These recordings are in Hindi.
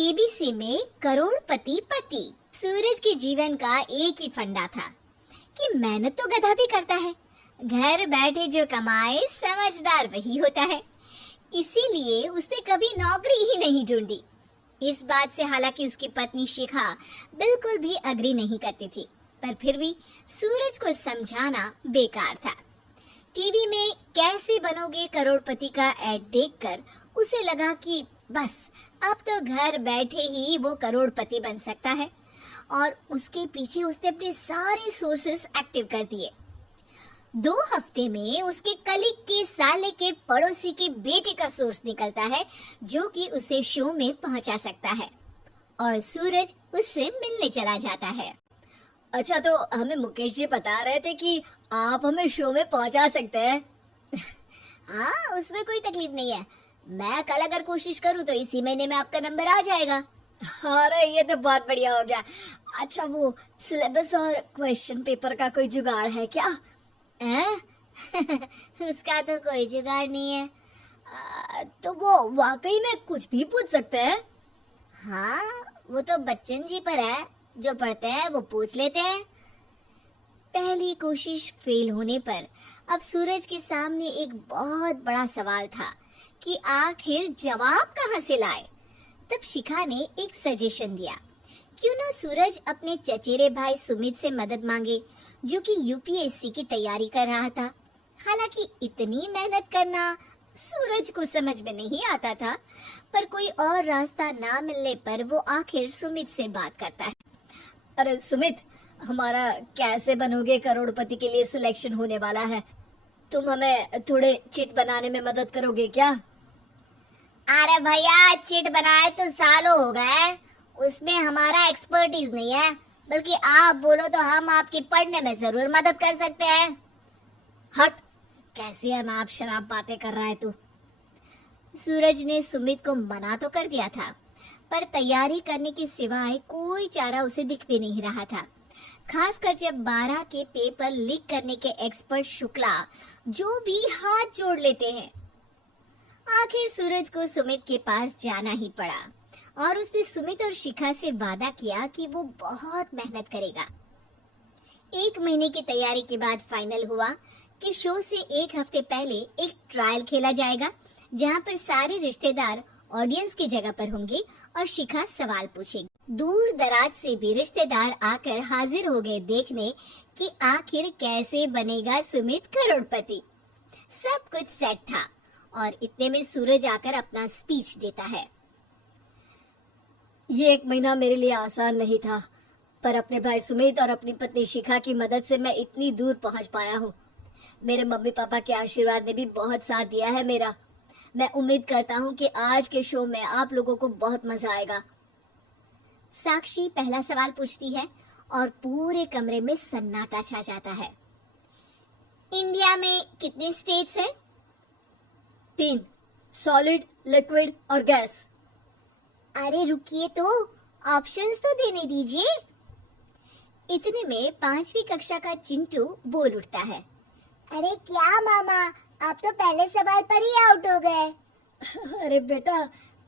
केबीसी में करोड़पति पति। सूरज के जीवन का एक ही फंडा था कि मेहनत तो गधा भी करता है, घर बैठे जो कमाए समझदार वही होता है। इसीलिए उसने कभी नौकरी ही नहीं ढूंढी। इस बात से हालांकि उसकी पत्नी शिखा बिल्कुल भी अग्री नहीं करती थी, पर फिर भी सूरज को समझाना बेकार था। टीवी में कैसे बनोगे करोड़पति का ऐड देखकर उसे लगा कि बस अब तो घर बैठे ही वो करोड़पति बन सकता है, और उसके पीछे उसने अपने सारे सोर्सेस एक्टिव कर दिए। 2 हफ्ते में उसके कलीग के साले के पड़ोसी के बेटे का सोर्स निकलता है जो कि उसे शो में पहुंचा सकता है, और सूरज उससे मिलने चला जाता है। अच्छा, तो हमें मुकेश जी बता रहे थे कि आप हमें शो में पहुंचा सकते हैं। हाँ, उसमें कोई तकलीफ नहीं है। मैं कल अगर कोशिश करूँ तो इसी महीने में आपका नंबर आ जाएगा। अरे ये तो बहुत बढ़िया हो गया। अच्छा, वो सिलेबस और क्वेश्चन पेपर का कोई जुगाड़ है क्या? उसका तो कोई जुगाड़ नहीं है। तो वो वाकई में कुछ भी पूछ सकते हैं? हाँ, वो तो बच्चन जी पर है, जो पढ़ते हैं वो पूछ लेते हैं। पहली कोशिश फेल होने पर अब सूरज के सामने एक बहुत बड़ा सवाल था कि आखिर जवाब कहाँ से लाए। तब शिखा ने एक सजेशन दिया, क्यों ना सूरज अपने चचेरे भाई सुमित से मदद मांगे, जो कि यूपीएससी की तैयारी कर रहा था। हालांकि इतनी मेहनत करना सूरज को समझ में नहीं आता था, पर कोई और रास्ता ना मिलने पर वो आखिर सुमित से बात करता है। अरे सुमित, हमारा कैसे बनोगे करोड़पति के लिए सिलेक्शन होने वाला है, तुम हमें थोड़े चिट बनाने में मदद करोगे क्या? अरे भैया, चिट बनाए तो सालों हो गए, उसमें हमारा एक्सपर्टीज नहीं है, बल्कि आप बोलो तो हम आपकी पढ़ने में जरूर मदद कर सकते हैं। हट, कैसी अनाप शराब बातें कर रहा है तू। सूरज ने सुमित को मना तो कर दिया था, पर तैयारी करने के सिवाय कोई चारा उसे दिख भी नहीं रहा था, खासकर जब 12 के पेपर लीक करने के एक्सपर्ट शुक्ला जो भी हाथ जोड़ लेते हैं। आखिर सूरज को सुमित के पास जाना ही पड़ा, और उसने सुमित और शिखा से वादा किया कि वो बहुत मेहनत करेगा। 1 महीने की तैयारी के बाद फाइनल हुआ कि शो से 1 हफ्ते पहले एक ट्रायल खेला जाएगा, जहां पर सारे रिश्तेदार ऑडियंस की जगह पर होंगे और शिखा सवाल पूछेगी। दूर दराज से भी रिश्तेदार आकर हाजिर हो गए देखने कि आखिर कैसे बनेगा सुमित करोड़पति। सब कुछ सेट था, और इतने में सूरज आकर अपना स्पीच देता है। ये 1 महीना मेरे लिए आसान नहीं था, पर अपने भाई सुमित और अपनी पत्नी शिखा की मदद से मैं इतनी दूर पहुंच पाया हूँ। मेरे मम्मी पापा के आशीर्वाद ने भी बहुत साथ दिया है मेरा। मैं उम्मीद करता हूँ कि आज के शो में आप लोगों को बहुत मजा आएगा। साक्षी पहला सवाल पूछती है और पूरे कमरे में सन्नाटा छा जाता है। इंडिया में कितने स्टेट्स हैं? 3, सॉलिड, लिक्विड और गैस। अरे रुकिए, तो ऑप्शंस तो देने दीजिए। इतने में 5वीं कक्षा का चिंटू बोल उठता है। अरे क्या मामा, आप तो पहले सवाल पर ही आउट हो गए। अरे बेटा,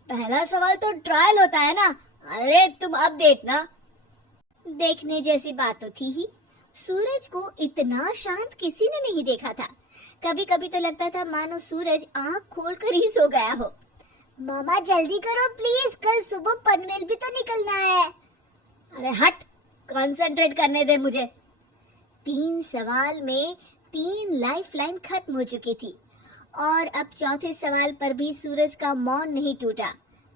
पहला सवाल तो ट्रायल होता है ना। अरे तुम अब देखना। देखने जैसी बात तो थी ही। सूरज को इतना शांत किसी ने नहीं देखा था। कभी कभी तो लगता था मानो सूरज आंख खोलकर ही सो गया हो। मामा जल्दी करो प्लीज, कल सुबह पनवेल भी तो निकलना है। अरे हट, कंसंट्रेट करने दे मुझे। 3 सवाल में 3 लाइफलाइन खत्म हो चुकी थी, और अब चौथे सवाल पर भी सूरज का मौन नहीं टूटा।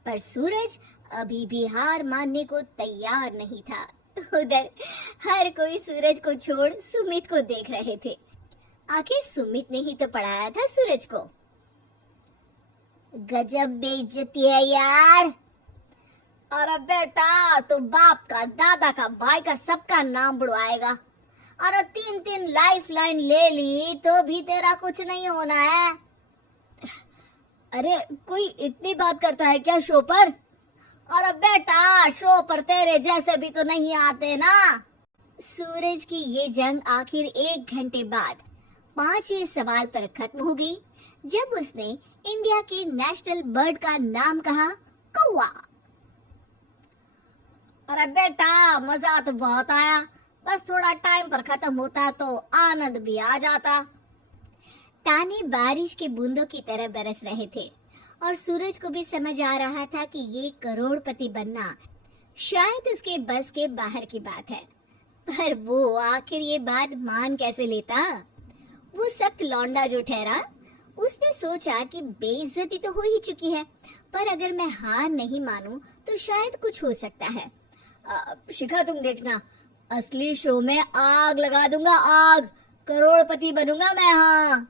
पर सूरज अभी भी हार मानने को तैयार नहीं था। उधर हर कोई सूरज को छोड़ सुमित को देख रहे थे। आखिर सुमित ने ही तो पढ़ाया था सूरज को। गजब बेइज्जती है यार। अरे बेटा, तो बाप का, दादा का, भाई का, सबका नाम बुड़वाएगा। अरे 3 लाइफलाइन ले ली तो भी तेरा कुछ नहीं होना है। अरे कोई इतनी बात करता है क्या शो पर? अरे बेटा, शो पर तेरे जैसे भी तो नहीं आते ना। सूरज की ये जंग आखिर 1 घंटे बाद 5वें सवाल पर खत्म हो गई, जब उसने इंडिया के नेशनल बर्ड का नाम कहा, कौवा। अरे बेटा, मजा तो बहुत आया, बस थोड़ा टाइम पर खत्म होता तो आनंद भी आ जाता। ताने बारिश के बूंदों की तरह बरस रहे थे और सूरज को भी समझ आ रहा था कि ये करोड़पति बनना शायद उसके बस के बाहर की बात है। पर वो आखिर ये बात मान कैसे लेता? वो सख्त लौंडा जो ठहरा, उसने सोचा कि बेइज्जती तो हो ही चुकी है, पर अगर मैं हार नहीं मानूं तो शायद कुछ हो सकता है। शिखा, तुम देखना, असली शो में आग लगा दूंगा, आग, करोड़पति बनूंगा मैं। हाँ,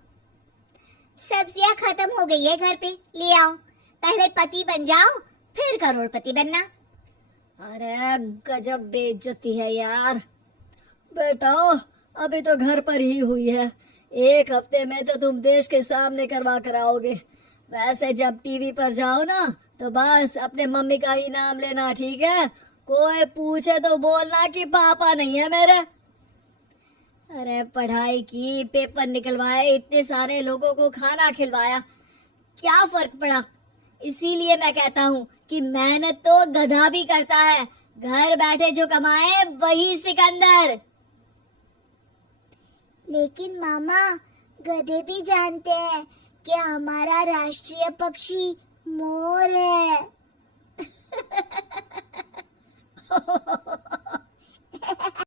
सब्जियां खत्म हो गई है घर पे, ले आओ, पहले पति बन जाओ फिर करोड़पति बनना। अरे गजब बेइज्जती है यार। बेटा, अभी तो घर पर ही हुई है, 1 हफ्ते में तो तुम देश के सामने करवा कर आओगे। वैसे जब टीवी पर जाओ ना तो बस अपने मम्मी का ही नाम लेना, ठीक है? कोई पूछे तो बोलना कि पापा नहीं है मेरे। अरे पढ़ाई की, पेपर निकलवाए, इतने सारे लोगों को खाना खिलवाया, क्या फर्क पड़ा? इसीलिए मैं कहता हूँ कि मेहनत तो गधा भी करता है, घर बैठे जो कमाए वही सिकंदर। लेकिन मामा, गधे भी जानते हैं कि हमारा राष्ट्रीय पक्षी मोर है।